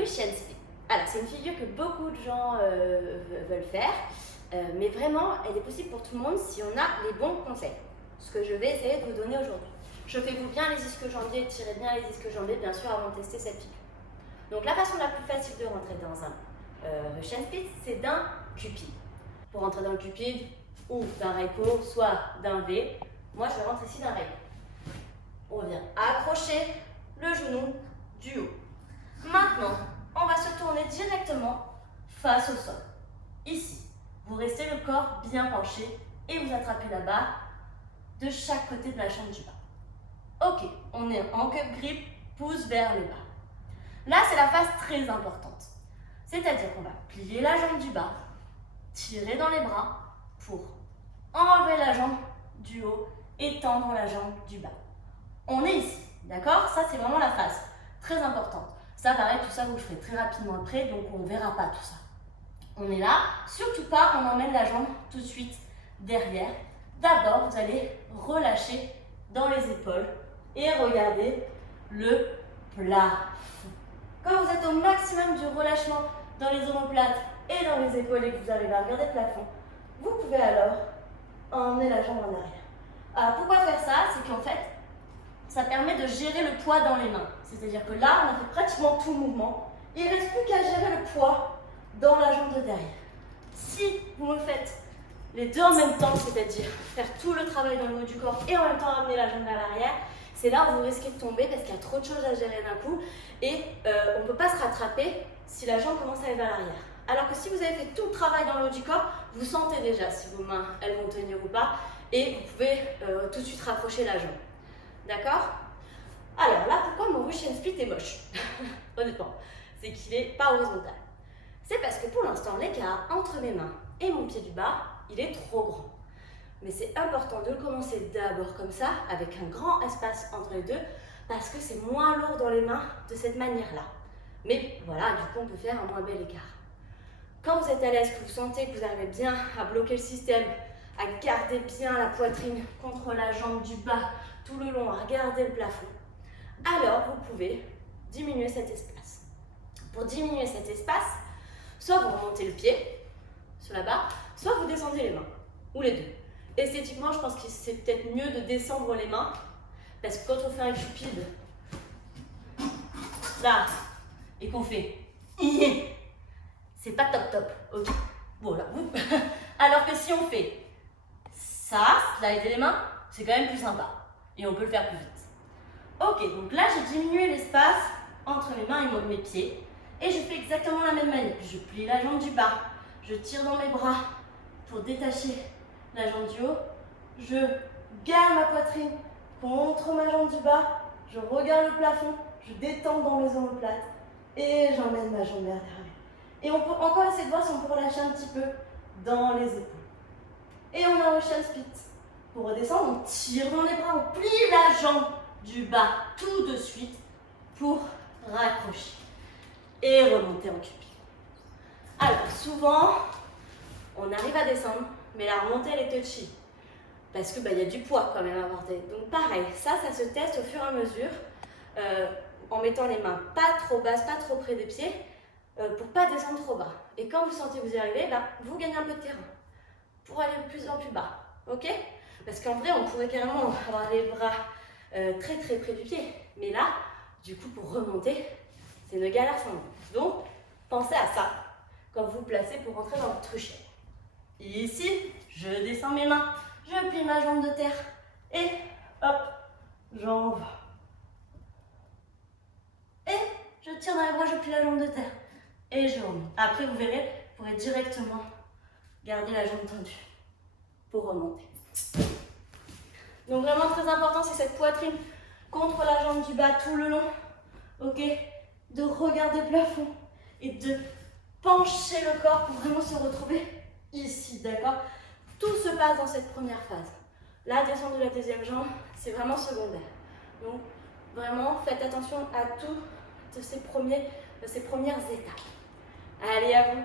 Russian Split. Alors, c'est une figure que beaucoup de gens veulent faire, mais vraiment, elle est possible pour tout le monde si on a les bons conseils. Ce que je vais essayer de vous donner aujourd'hui. Chauffez-vous bien les ischio-jambiers, tirez bien les ischio-jambiers, bien sûr, avant de tester cette figure. Donc, la façon la plus facile de rentrer dans un Russian Split, c'est d'un cupide. Pour rentrer dans le cupide, ou d'un reiko, soit d'un V, moi je rentre ici d'un reiko. On vient accrocher le genou du haut. Maintenant, on va se tourner directement face au sol. Ici, vous restez le corps bien penché et vous attrapez la barre de chaque côté de la jambe du bas. Ok, on est en cup grip, pouce vers le bas. Là, c'est la phase très importante. C'est-à-dire qu'on va plier la jambe du bas, tirer dans les bras pour enlever la jambe du haut et tendre la jambe du bas. On est ici, d'accord? Ça, c'est vraiment la phase très importante. Ça, pareil, tout ça, vous le ferez très rapidement après, donc on ne verra pas tout ça. On est là, surtout pas, on emmène la jambe tout de suite derrière. D'abord, vous allez relâcher dans les épaules et regarder le plafond. Quand vous êtes au maximum du relâchement dans les omoplates et dans les épaules et que vous arrivez à regarder le plafond, vous pouvez alors emmener la jambe en arrière. Alors, pourquoi faire ça? C'est qu'en fait, ça permet de gérer le poids dans les mains. C'est-à-dire que là, on a fait pratiquement tout le mouvement. Il ne reste plus qu'à gérer le poids dans la jambe de derrière. Si vous me faites les deux en même temps, c'est-à-dire faire tout le travail dans le haut du corps et en même temps amener la jambe vers l'arrière, c'est là où vous risquez de tomber parce qu'il y a trop de choses à gérer d'un coup et on ne peut pas se rattraper si la jambe commence à aller vers l'arrière. Alors que si vous avez fait tout le travail dans le haut du corps, vous sentez déjà si vos mains elles vont tenir ou pas et vous pouvez tout de suite rapprocher la jambe. D'accord? Alors là, pourquoi mon Russian Split est moche? Honnêtement, c'est qu'il n'est pas horizontal. C'est parce que pour l'instant, l'écart entre mes mains et mon pied du bas, il est trop grand. Mais c'est important de le commencer d'abord comme ça, avec un grand espace entre les deux, parce que c'est moins lourd dans les mains de cette manière-là. Mais voilà, du coup, on peut faire un moins bel écart. Quand vous êtes à l'aise, que vous sentez que vous arrivez bien à bloquer le système, à garder bien la poitrine contre la jambe du bas tout le long, à regarder le plafond, alors vous pouvez diminuer cet espace. Pour diminuer cet espace, soit vous remontez le pied sur la barre, soit vous descendez les mains, ou les deux. Esthétiquement, je pense que c'est peut-être mieux de descendre les mains, parce que quand on fait un cupide, là, et qu'on fait c'est pas top top, ok? Voilà, vous. Alors que si on fait ça, slider les mains, c'est quand même plus sympa, et on peut le faire plus vite. Ok, donc là, j'ai diminué l'espace entre mes mains et mes pieds, et je fais exactement la même manière. Je plie la jambe du bas, je tire dans mes bras pour détacher la jambe du haut, je garde ma poitrine contre ma jambe du bas, je regarde le plafond, je détends dans mes omoplates et j'emmène ma jambe vers l'arrière. Et on peut encore essayer de voir si on peut relâcher un petit peu dans les épaules. Et on a un Russian Split. Pour redescendre, on tire dans les bras, on plie la jambe du bas tout de suite pour raccrocher et remonter en cupide. Alors souvent, on arrive à descendre, mais la remontée elle est touchy parce que y a du poids quand même à porter. Donc pareil, ça se teste au fur et à mesure en mettant les mains pas trop basses, pas trop près des pieds pour pas descendre trop bas. Et quand vous sentez que vous y arrivez, vous gagnez un peu de terrain pour aller de plus en plus bas, ok? Parce qu'en vrai, on pourrait carrément avoir les bras très très près du pied, mais là, du coup, pour remonter, c'est une galère sans nom. Donc, pensez à ça quand vous vous placez pour rentrer dans votre Russian. Ici, je descends mes mains, je plie ma jambe de terre et hop, jambe. Et je tire dans les bras, je plie la jambe de terre et je remonte. Après, vous verrez, vous pourrez directement garder la jambe tendue pour remonter. Donc vraiment très important, c'est cette poitrine contre la jambe du bas tout le long, ok? De regarder le plafond et de pencher le corps pour vraiment se retrouver ici, d'accord? Tout se passe dans cette première phase. La descente de la deuxième jambe, c'est vraiment secondaire. Donc vraiment, faites attention à toutes ces premières étapes. Allez, à vous!